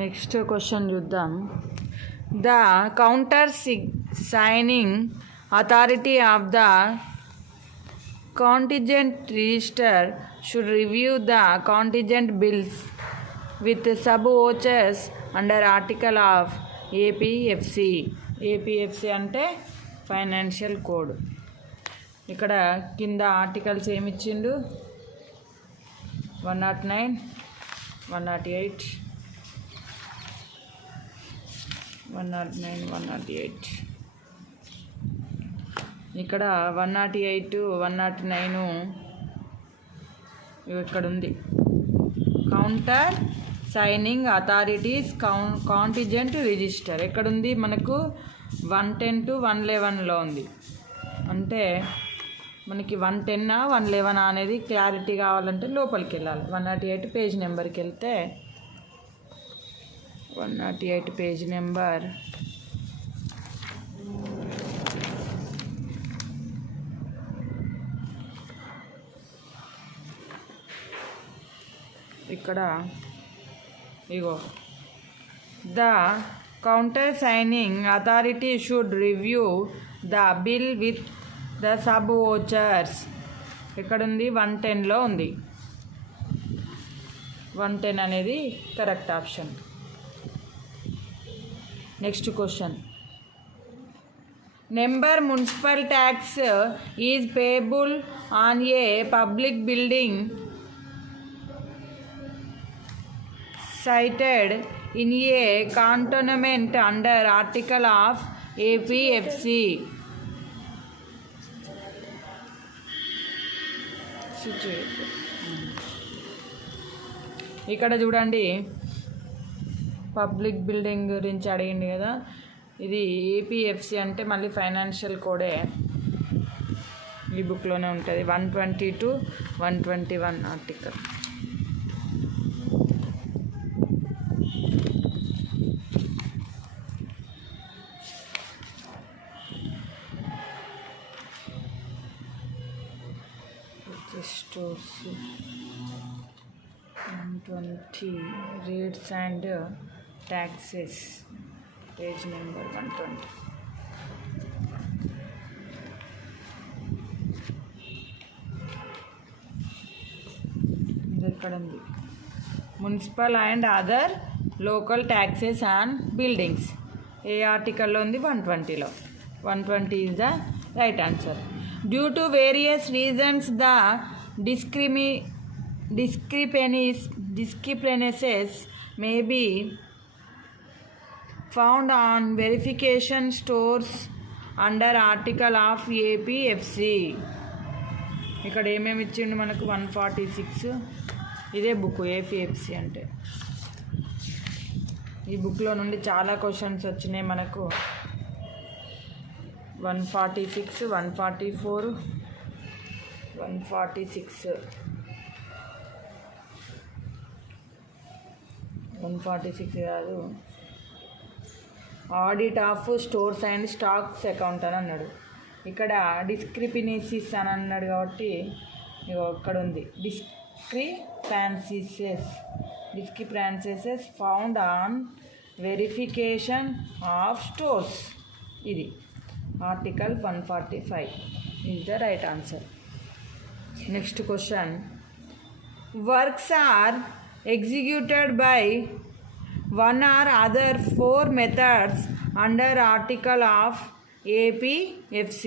Next question చూద్దాం. The counter signing authority of the contingent register should review the contingent bills with sub-vouchers under article of APFC. APFC అంటే financial code. ఇక్కడ కింద articles ఏమిచ్చిండు? 109, 108, 109, 108. ఇక్కడ 108, 109 ఇక్కడ ఉంది. Counter signing authorities contingent register ఎక్కడుంది? మనకు 110 to 111లో ఉంది. అంటే మనకి 110 111 అనేది క్లారిటీ కావాలంటే లోపలికి వెళ్ళాలి. 108 పేజ్ నెంబర్కి వెళ్తే 108 పేజ్ నెంబర్ ఇక్కడ ఇగో, the counter signing authority should review the bill with the sub vouchers ఎక్కడుంది? 110లో ఉంది. 110 అనేది correct option. Next question. Number municipal tax is payable on a public building cited in a cantonment under article of APFC. ఇక్కడ చూడండి, public building గురించి అడిగింది కదా. ఇది ఏపీఎఫ్సి అంటే మళ్ళీ ఫైనాన్షియల్ కోడే ఈ బుక్లోనే ఉంటుంది. 120 to 121 article. Stores 120 rates and taxes, page number 120. ఇక్కడ ఉంది municipal and other local taxes on buildings. ఏ ఆర్టికల్లో ఉంది? 120లో. 120 is the right answer. Due to various reasons, the discrepancies may be found on verification stores under article of APFC. ఇక్కడ ఏమేమి ఇచ్చిండు మనకు? 146. ఇదే బుక్ ఏపీఎఫ్సి అంటే. ఈ బుక్లో నుండి చాలా క్వశ్చన్స్ వచ్చినాయి మనకు. 146, 144, 146, 146 కాదు, audit of stores and stocks account అని అన్నాడు. ఇక్కడ డిస్క్రిపెన్సీస్ అని అన్నాడు కాబట్టి ఇక్కడ ఉంది discrepancies found on verification of stores. ఇది article 145 is the right answer. Next question. Works are executed by one or other 4 methods under article of APFC.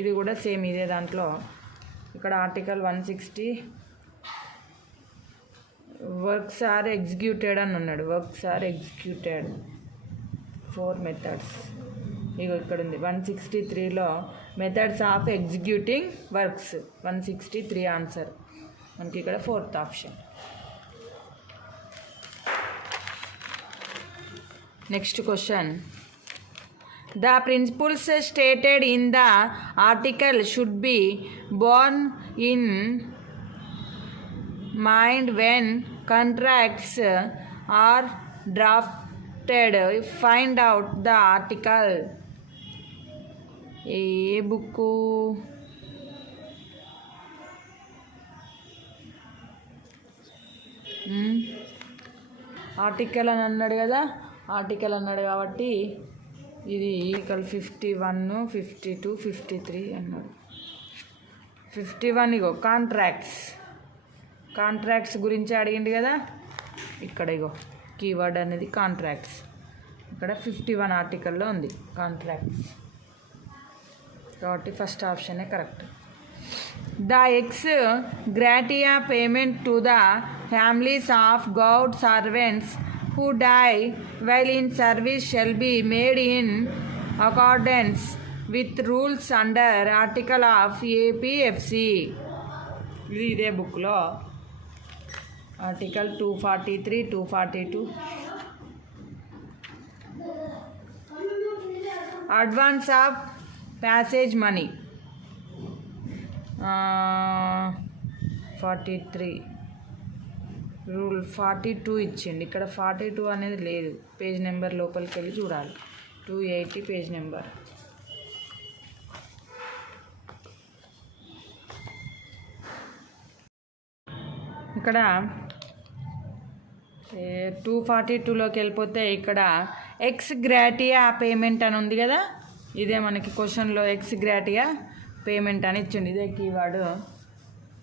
ఇది కూడా సేమ్ ఇదే దాంట్లో. ఇక్కడ ఆర్టికల్ 160 వర్క్స్ ఆర్ ఎగ్జిక్యూటెడ్ అని ఉన్నాడు. Works are executed 4 methods. ఇగో ఇక్కడ ఉంది 163లో methods of executing works. 163 answer మనకి ఇక్కడ 4th option. Next question. The principles stated in the article should be borne in mind when contracts are drafted. Find out the article. ఏ book? Article అని అన్నాడు కదా, ఆర్టికల్ అన్నాడు కాబట్టి ఇది equal 51, 52, 53 అన్నాడు. 51 ఇగో కాంట్రాక్ట్స్ గురించి అడిగింది కదా, ఇక్కడ ఇగో కీవర్డ్ అనేది కాంట్రాక్ట్స్. ఇక్కడ 51 ఆర్టికల్లో ఉంది కాంట్రాక్ట్స్ కాబట్టి ఫస్ట్ ఆప్షనే correct. The ex gratia payment to the families of government servants who die while in service shall be made in accordance with rules under article of APFC. ఇది ఇదే బుక్లో article 243, 242. Advance of passage money 43 rule 42 ఇచ్చిండి. ఇక్కడ 42 అనేది లేదు, page number లోపలికి వెళ్ళి చూడాలి. 280 page number. ఇక్కడ 242లోకి వెళ్ళిపోతే ఇక్కడ ఎక్స్ గ్రాటియా పేమెంట్ అని ఉంది కదా, ఇదే మనకి క్వశ్చన్లో ఎక్స్ గ్రాటియా పేమెంట్ అని ఇచ్చింది. ఇదే కీవర్డ్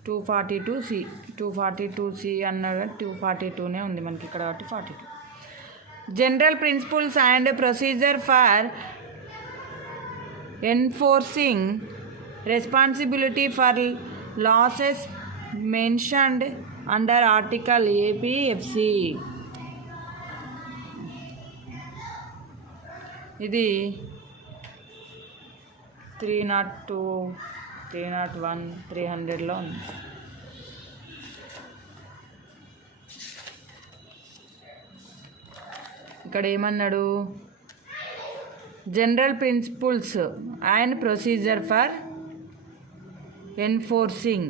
242C. 242C అన్నాడు, 242నే ఉంది మనకి ఇక్కడ కాబట్టి 42. General principles and procedure for enforcing responsibility for losses mentioned under article APFC. ఇది 302, 301, 300లో ఉంది. ఇక్కడ ఏమన్నాడు, general principles and procedure for enforcing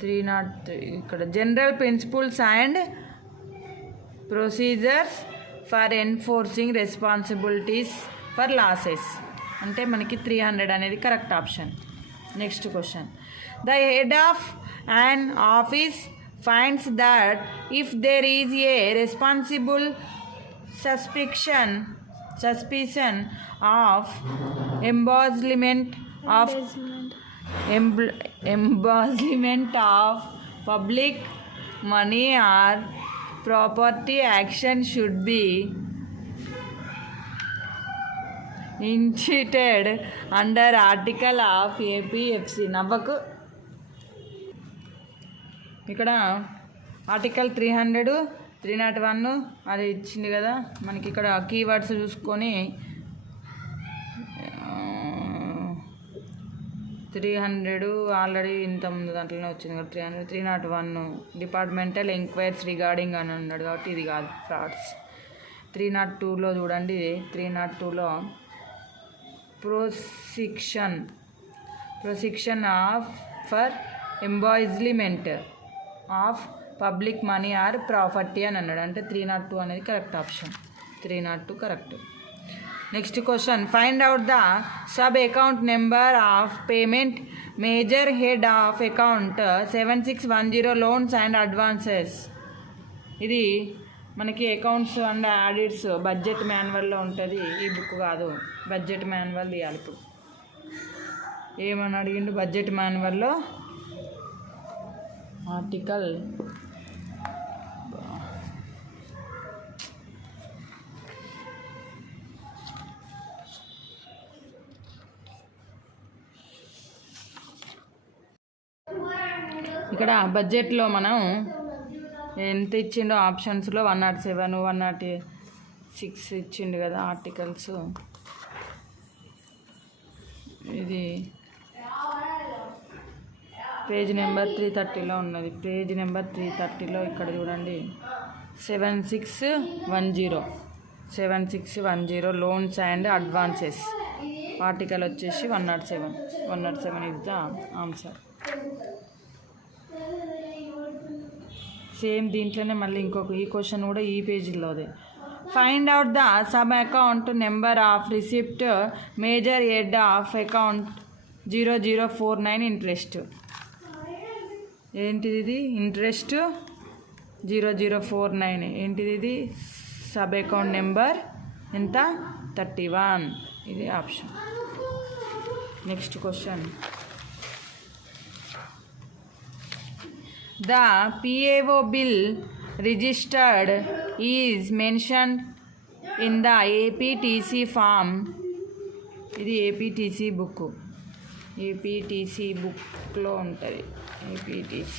303. ఇక్కడ general principles and procedures for enforcing responsibilities for losses అంటే మనకి 300 అనేది correct option. Next question, the head of an office finds that if there is a responsible suspicion of embezzlement of public money or property, action should be instituted under article of APFC. నవ్వకు. ఇక్కడ article 300, 301 అది ఇచ్చింది కదా మనకి. ఇక్కడ keywords చూసుకొని 300 already ఇంతకుముందు దాంట్లోనే వచ్చింది కదా. 300, 301 డిపార్ట్మెంటల్ ఎంక్వైరీస్ రిగార్డింగ్ అని అన్నాడు కాబట్టి ఇది కాదు, ఫ్రాడ్స్. 302లో చూడండి, ఇది 302లో prosecution of for embezzlement of public money or property అని అన్నాడు. అంటే 302 అనేది correct option. 302 correct. Next question, find out the sub account number of payment major head of account 7610 loans and advances. ఇది మనకి అకౌంట్స్ అండ్ ఆడిట్స్ బడ్జెట్ మాన్యువల్లో ఉంటుంది, ఈ book కాదు. బడ్జెట్ మాన్యువల్ తీయాలి. ఇప్పుడు ఏమని అడిగిండు బడ్జెట్ మాన్యువల్లో, ఆర్టికల్ ఇక్కడ బడ్జెట్లో మనం ఎంత ఇచ్చిండో ఆప్షన్స్లో 107, 106 ఇచ్చిండు కదా ఆర్టికల్స్. ఇది పేజ్ నెంబర్ 330లో ఉన్నది. పేజ్ నెంబర్ 330లో ఇక్కడ చూడండి 7610 లోన్స్ అండ్ అడ్వాన్సెస్. ఆర్టికల్ వచ్చేసి 107 ఇస్ ద ఆన్సర్. సేమ్ దీంట్లోనే మళ్ళీ ఇంకొక ఈ క్వశ్చన్ కూడా ఈ పేజీలోదే. Find out the sub account number of receipt major head of account 0049 interest. ఏంటిది ఇది? ఇంట్రెస్ట్ 0049 ఏంటిది ఇది సబ్ అకౌంట్ నెంబర్ ఎంత 31 ఇది option. Next question the PAO bill registered is mentioned in the APTC form. ఇది APTC బుక్, APTC బుక్లో ఉంటుంది. APTC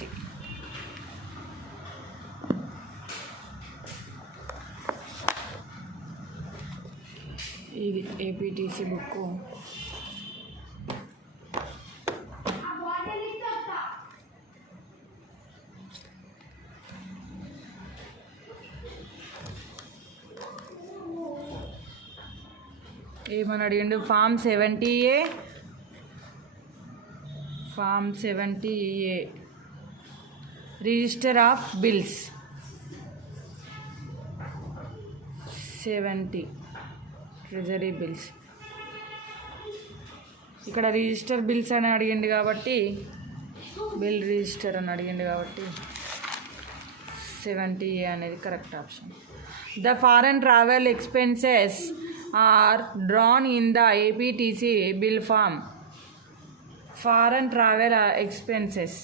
ఇది APTC బుక్. ఏమని అడిగిండు? Form 70A, form 70A register of bills 70 treasury bills. ఇక్కడ register bills అని అడిగిండు కాబట్టి బిల్ రిజిస్టర్ అని అడిగిండు కాబట్టి 70A అనేది correct option. The foreign travel expenses are drawn in the APTC bill form. Foreign travel expenses,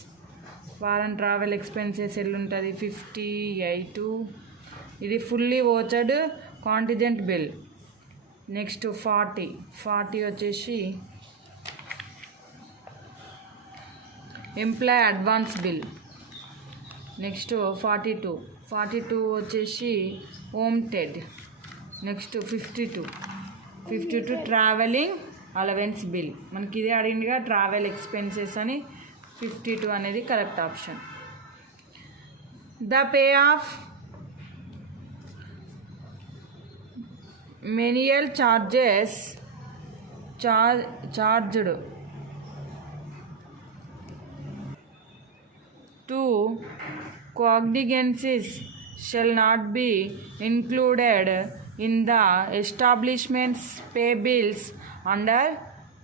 foreign travel expenses ఎల్లుంటుంది 58. ఇది fully vouchered contingent bill. Next 40 వచ్చేసి ఎంప్లాయ్ అడ్వాన్స్ బిల్. నెక్స్ట్ 42 వచ్చేసి home టెడ్. Next 52 travelling allowance bill. మనకి ఇదే అడిగిందిగా travel expenses అని. 52 అనేది correct option. The pay of menial charges charged to cognizances shall not be included in the establishment's pay bills under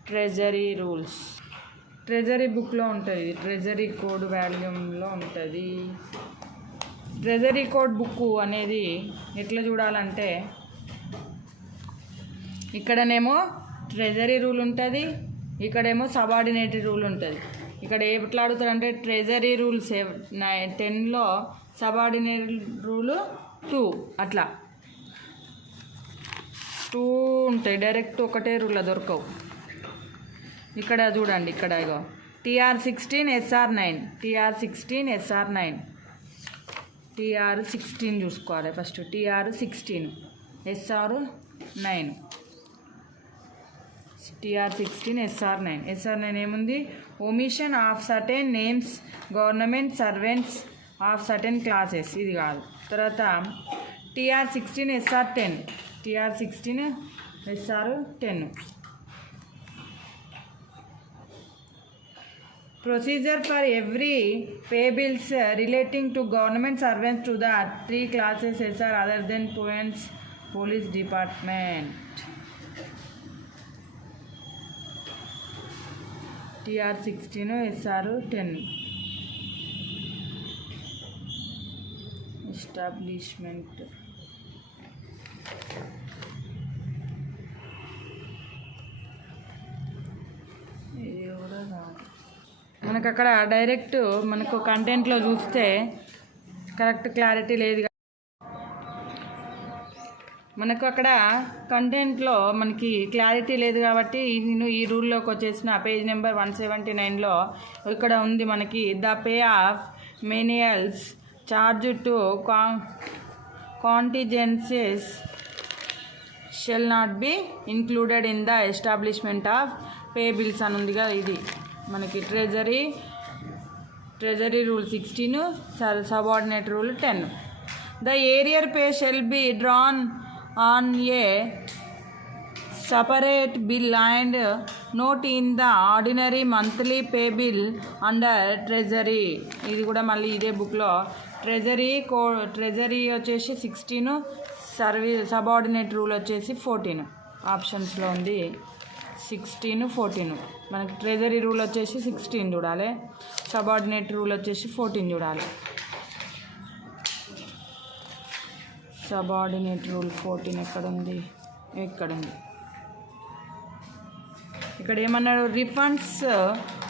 treasury rules. Treasury బుక్లో ఉంటుంది, treasury code వాల్యూమ్లో ఉంటుంది. Treasury code book అనేది ఎట్లా చూడాలంటే ఇక్కడనేమో ట్రెజరీ రూల్ ఉంటుంది, ఇక్కడేమో సబార్డినేటరీ రూల్ ఉంటుంది. ఇక్కడ ఎట్లా అడుగుతారంటే ట్రెజరీ రూల్ 10లో సబార్డినేటరీ రూలు 2 అట్లా 2 ఉంటాయి. డైరెక్ట్ ఒకటే రూల్లో దొరకవు. ఇక్కడ చూడండి, ఇక్కడ ఇగో TR16 SR9, TR16 SR9, TR16 చూసుకోవాలి first. TR16 SR9, TR16 SR9 ఏముంది? Omission of certain names government servants of certain classes, ఇది కాదు. తర్వాత TR16 SR10, TR16 SR10. Procedure for every pay bills relating to government servants to the 3 classes SR other than police department. TR16 SR10 establishment. మనకు అక్కడ direct మనకు కంటెంట్లో చూస్తే correct clarity లేదు. మనకు అక్కడ కంటెంట్లో మనకి క్లారిటీ లేదు కాబట్టి నేను ఈ రూల్లోకి వచ్చేసిన పేజ్ నెంబర్ 179లో ఇక్కడ ఉంది మనకి the pay of menials charge to contingencies shell not be included in the establishment of pay bills అని ఉందిగా. ఇది మనకి treasury rule 16, subordinate rule 10. The arrear pay shell be drawn on a separate bill and note in the ordinary monthly pay bill under treasury. ఇది కూడా మళ్ళీ ఇదే బుక్లో treasury వచ్చేసి 16, సబార్డినేట్ రూల్ వచ్చేసి 14 ఆప్షన్స్లో ఉంది. 16, 14 మనకి ట్రెజరీ రూల్ వచ్చేసి 16 చూడాలి, సబార్డినేట్ రూల్ వచ్చేసి 14 చూడాలి. సబార్డినేట్ రూల్ 14 ఎక్కడ ఉంది? ఇక్కడ ఉంది. ఇక్కడ ఏమన్నాడు? Refunds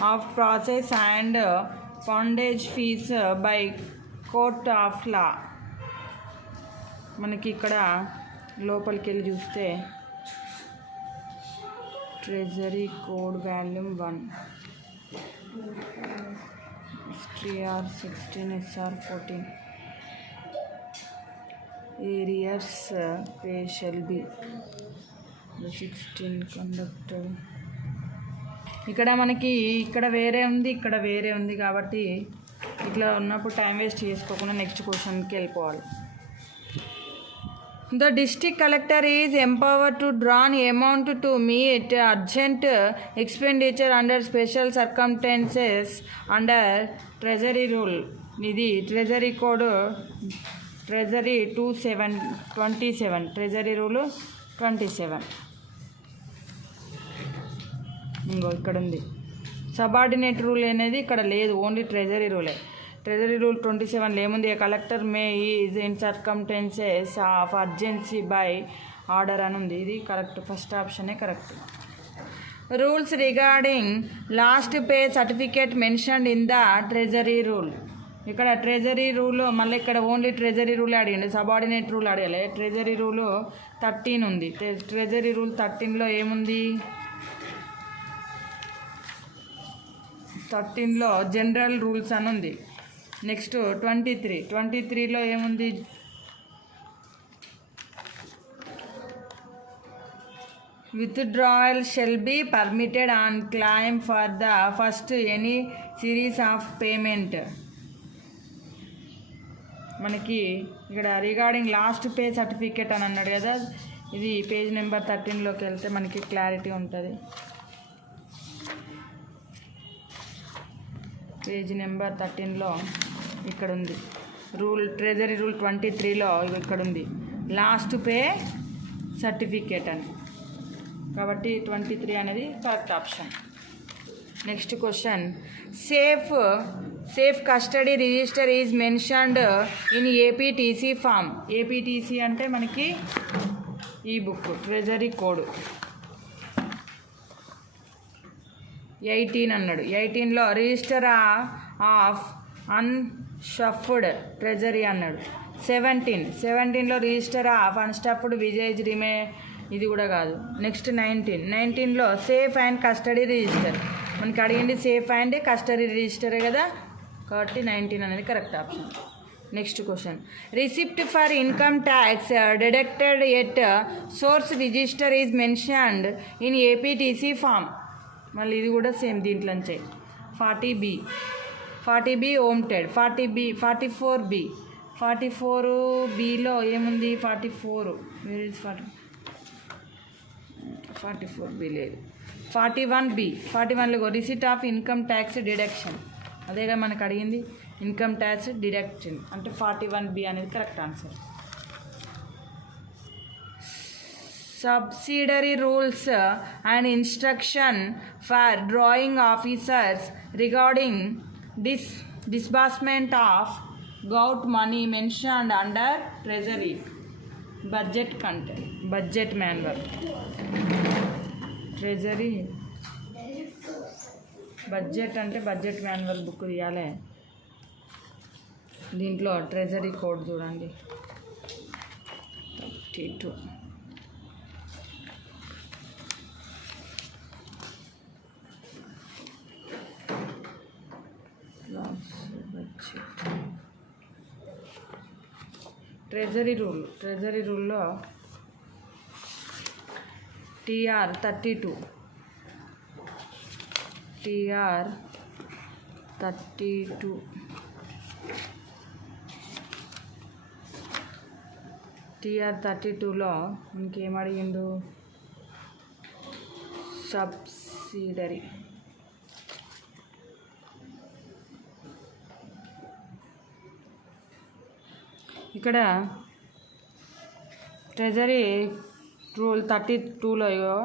of process and fundage fees by court of law. మనకి ఇక్కడ లోపలికి వెళ్ళి చూస్తే treasury code volume 1 STR 16 SR 14 arrears pay shell be 16 conducted. ఇక్కడ మనకి ఇక్కడ వేరే ఉంది, ఇక్కడ వేరే ఉంది కాబట్టి ఇట్లా ఉన్నప్పుడు టైం వేస్ట్ చేసుకోకుండా నెక్స్ట్ క్వశ్చన్కి వెళ్ళిపోవాలి. The district collector is empowered to draw an amount to meet urgent expenditure under special circumstances under treasury rule. ఇది treasury code treasury 27 treasury rule 27. ఇంకో ఇక్కడ ఉంది. సబార్డినేట్ రూల్ అనేది ఇక్కడ లేదు, ఓన్లీ ట్రెజరీ రూలే. ట్రెజరీ రూల్ 27 ఏముంది? A collector may is in circumstances of urgency by order అని ఉంది. ఇది కరెక్ట్, ఫస్ట్ ఆప్షనే correct. Rules regarding last pay certificate mentioned in the treasury rule. ఇక్కడ ట్రెజరీ రూల్ మళ్ళీ ఇక్కడ ఓన్లీ ట్రెజరీ రూల్ అడిగింది, సబార్డినేట్ రూల్ అడగలే. ట్రెజరీ రూల్ 13 ఉంది. ట్రెజరీ రూల్ 13లో ఏముంది? 13లో జనరల్ రూల్స్ అని ఉంది. నెక్స్ట్ 23లో ఏముంది? Withdrawal shall be permitted on claim for the first any series of payment. మనకి ఇక్కడ రిగార్డింగ్ లాస్ట్ పే సర్టిఫికేట్ అని అన్నాడు కదా, ఇది పేజ్ నెంబర్ 13లోకి వెళ్తే మనకి క్లారిటీ ఉంటుంది. పేజ్ నెంబర్ 13లో ఇక్కడ ఉంది రూల్, ట్రెజరీ రూల్ 23లో ఇక్కడ ఉంది లాస్ట్ పే సర్టిఫికేట్ అని. కాబట్టి 23 అనేది correct option. Next question, safe custody register is mentioned in APTC form. APTC అంటే మనకి ఈ బుక్ ట్రెజరీ కోడ్ 18 అన్నాడు. 18లో రిజిస్టర్ ఆఫ్ అన్స్టఫ్డ్ ట్రెజరీ అన్నాడు. 17లో రిజిస్టర్ ఆఫ్ అన్స్టఫ్డ్ విజేజ్ రిమే, ఇది కూడా కాదు. నెక్స్ట్ 19లో సేఫ్ అండ్ కస్టడీ రిజిస్టర్. మనకి అడిగింది సేఫ్ అండ్ కస్టడీ రిజిస్టరే కదా, కాబట్టి 19 అనేది correct option. Next question, receipt for income tax deducted at source register is mentioned in APTC form. మళ్ళీ ఇది కూడా సేమ్ దీంట్లోంచే 40B ఓమ్టెడ్. 44Bలో ఏముంది? 44 వేర్ ఇస్ 44B లేదు. 41లో receipt of income tax deduction, అదేగా మనకు అడిగింది, ఇన్కమ్ ట్యాక్స్ డిడక్షన్ అంటే 41B అనేది correct answer. Subsidiary rules and instruction for drawing officers regarding disbursement of gout money mentioned under treasury budget content, budget manual. Treasury budget అంటే budget manual book తీయాలి. దీంట్లో treasury code చూడండి 32. Treasury రూల్లో TR 32 TR 32లో ఇంకేం అడిగిండు? Subsidiary. ఇక్కడ treasury rule 32లో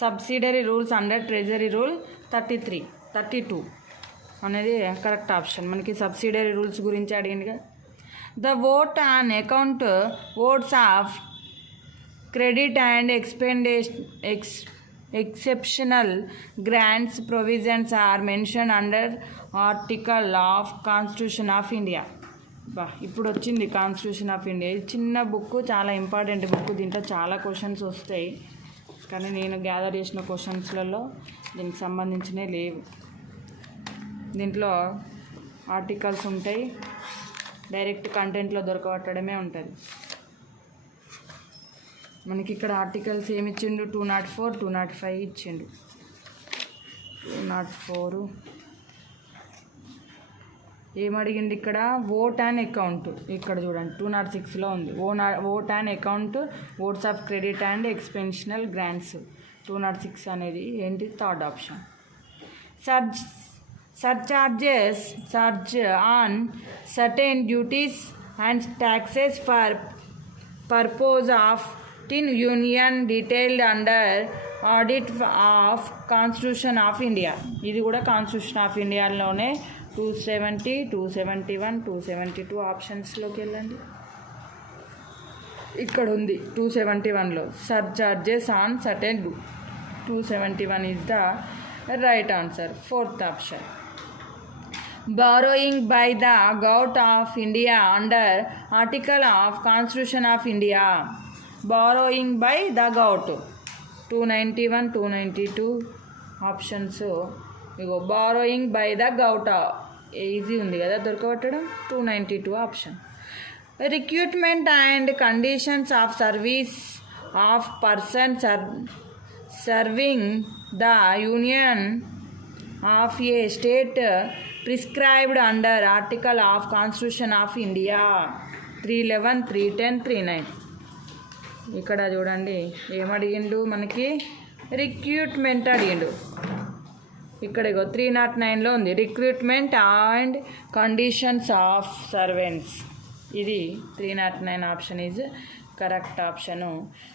subsidiary rules under treasury rule 32 అనేది కరెక్ట్ ఆప్షన్. మనకి సబ్సిడరీ రూల్స్ గురించి అడిగిందిగా. The vote on account votes of credit and exceptional grants provisions are mentioned under article of Constitution of India. ఇప్పుడు వచ్చింది constitution of India. ఇది చిన్న book, చాలా important book. దీంట్లో చాలా క్వశ్చన్స్ వస్తాయి, కానీ నేను గ్యాదర్ చేసిన క్వశ్చన్స్లలో దీనికి సంబంధించినవి లేవు. దీంట్లో ఆర్టికల్స్ ఉంటాయి, డైరెక్ట్ కంటెంట్లో దొరకబట్టడమే ఉంటుంది. మనకి ఇక్కడ ఆర్టికల్స్ ఏమి ఇచ్చిండు? 204, 205 ఇచ్చిండు. 204 ఏమడిగిండు ఇక్కడ? Vote and account. ఇక్కడ చూడండి 206లో ఉంది. Vote and account votes of credit and exceptional grants. 206 అనేది ఏంటి? Third option. Surcharge on certain duties and taxes for purpose of union detailed under audit of constitution of India. ఇది కూడా constitution of ఇండియాలోనే 270, 271, 272 ఆప్షన్స్లోకి వెళ్ళండి. ఇక్కడ ఉంది 271లో surcharges on certain. 271 is the right answer. Fourth option. Borrowing by the Government of India under Article of Constitution of India. Borrowing by the Government. 291, 292 options. ఇగో borrowing by the govt easy ఉంది కదా దొరకబట్టడం. 292 option. Recruitment and conditions of service of person serving the union of a state prescribed under article of constitution of India. 311, 310, 39. ఇక్కడ చూడండి ఏమడిగిండు మనకి? Recruitment అడిగిండు. ఇక్కడ 309లో ఉంది recruitment and conditions of servants. ఇది 309 ఆప్షన్ ఈజ్ కరెక్ట్ ఆప్షను.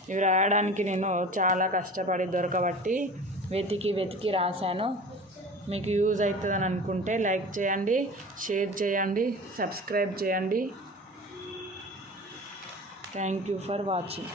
ఇవి రాయడానికి నేను చాలా కష్టపడి దొరకబట్టి వెతికి రాశాను. మీకు యూజ్ అవుతుందని అనుకుంటే లైక్ చేయండి, షేర్ చేయండి, సబ్స్క్రైబ్ చేయండి. Thank you for watching.